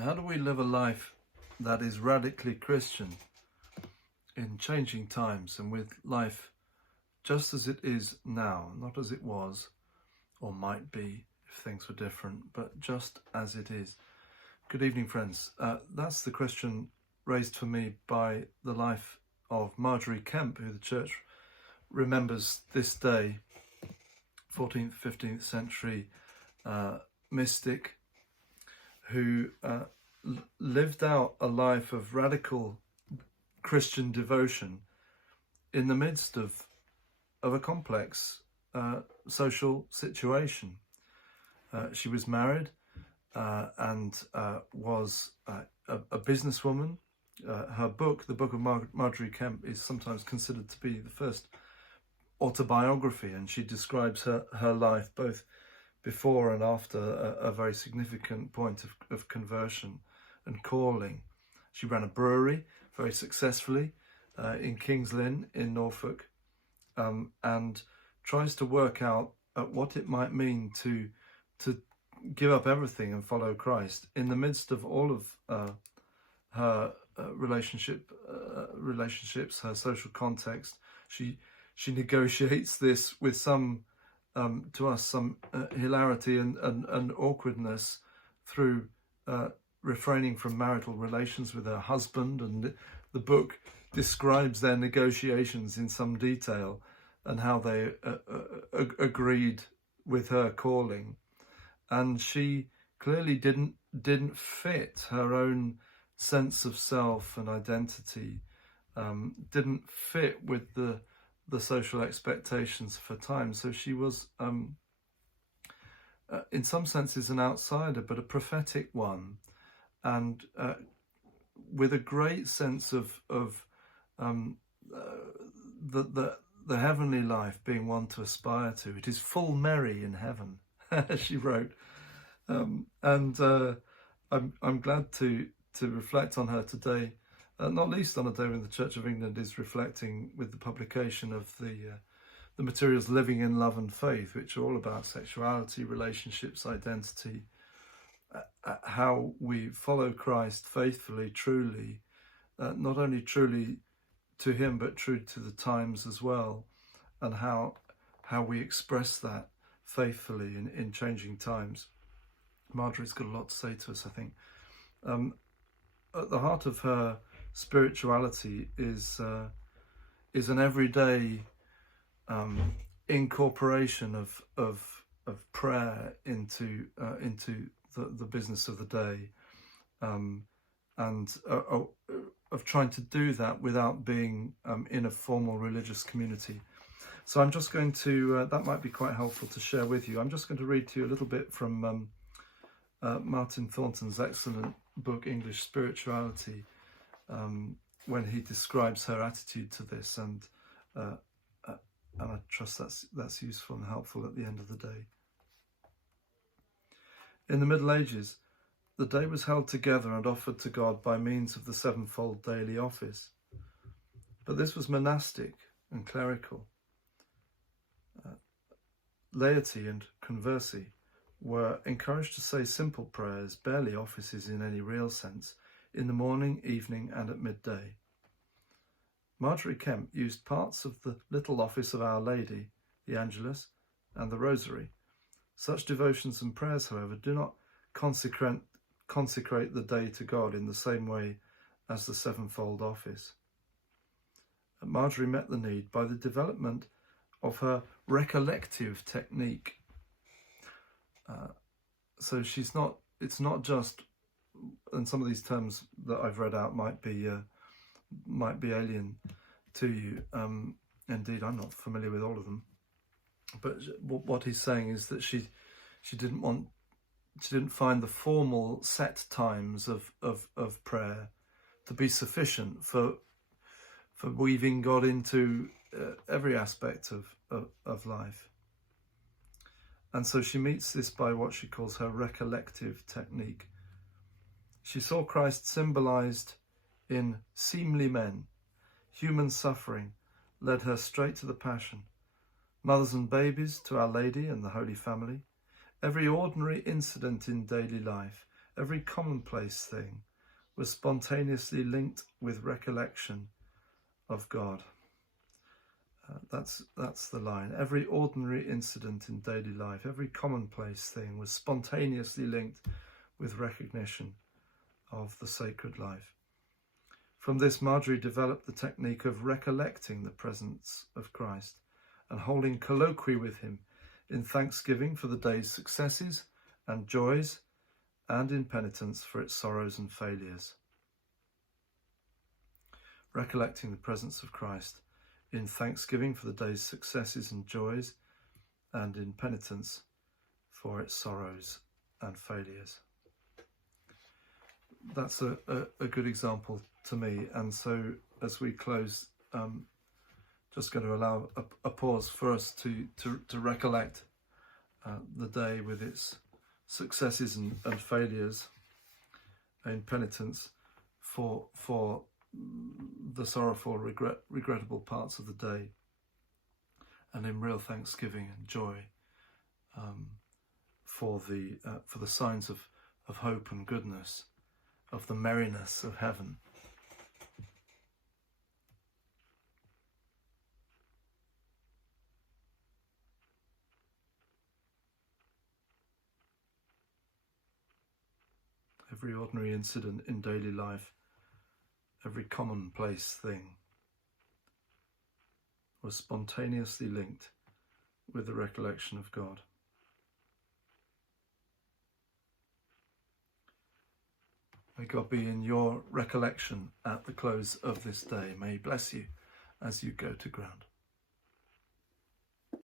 How do we live a life that is radically Christian in changing times and with life just as it is now, not as it was or might be if things were different, but just as it is? Good evening, friends. That's the question raised for me by the life of Margery Kempe, who the church remembers this day, 14th, 15th century mystic, who lived out a life of radical Christian devotion in the midst of a complex social situation. She was married and was a businesswoman. Her book, the Book of Margery Kempe, is sometimes considered to be the first autobiography, and she describes her life both before and after a very significant point of conversion and calling. She ran a brewery very successfully in King's Lynn in Norfolk, and tries to work out what it might mean to give up everything and follow Christ in the midst of all of her relationships, her social context. She negotiates this with some, to us, some hilarity and awkwardness through refraining from marital relations with her husband, and the book describes their negotiations in some detail and how they agreed with her calling. And she clearly didn't fit her own sense of self and identity, didn't fit with the social expectations for time. So she was, in some senses, an outsider, but a prophetic one, and with a great sense of the heavenly life being one to aspire to. It is full merry in heaven, she wrote, and I'm glad to reflect on her today, not least on a day when the Church of England is reflecting with the publication of the materials Living in Love and Faith, which are all about sexuality, relationships, identity, how we follow Christ faithfully, truly, not only truly to him, but true to the times as well, and how we express that faithfully in changing times. Margery's got a lot to say to us, I think. At the heart of her spirituality is an everyday incorporation of prayer into the business of the day, and of trying to do that without being in a formal religious community. So I'm just going to, that might be quite helpful to share with you. I'm just going to read to you a little bit from Martin Thornton's excellent book, English Spirituality, when he describes her attitude to this, and I trust that's useful and helpful at the end of the day. In the Middle Ages, the day was held together and offered to God by means of the sevenfold daily office. But this was monastic and clerical. Laity and conversi were encouraged to say simple prayers, barely offices in any real sense, in the morning, evening, and at midday. Margery Kempe used parts of the little office of Our Lady, the Angelus, and the Rosary. Such devotions and prayers, however, do not consecrate the day to God in the same way as the sevenfold office. Margery met the need by the development of her recollective technique. So it's not just, and some of these terms that I've read out might be alien to you. Indeed, I'm not familiar with all of them. But what he's saying is that she didn't find the formal set times of prayer to be sufficient for weaving God into every aspect of life. And so she meets this by what she calls her recollective technique. She saw Christ symbolized in seemly men. Human suffering led her straight to the Passion. Mothers and babies to Our Lady and the Holy Family. Every ordinary incident in daily life, every commonplace thing was spontaneously linked with recollection of God. That's the line. Every ordinary incident in daily life, every commonplace thing was spontaneously linked with recognition of the sacred life. From this, Marjorie developed the technique of recollecting the presence of Christ and holding colloquy with him in thanksgiving for the day's successes and joys, and in penitence for its sorrows and failures. Recollecting the presence of Christ in thanksgiving for the day's successes and joys, and in penitence for its sorrows and failures. That's a good example to me. And so as we close, just going to allow a pause for us to recollect the day with its successes and failures, in penitence for the sorrowful, regrettable parts of the day, and in real thanksgiving and joy for the signs of hope and goodness, of the merriness of heaven. Every ordinary incident in daily life, every commonplace thing, was spontaneously linked with the recollection of God. May God be in your recollection at the close of this day. May He bless you as you go to ground.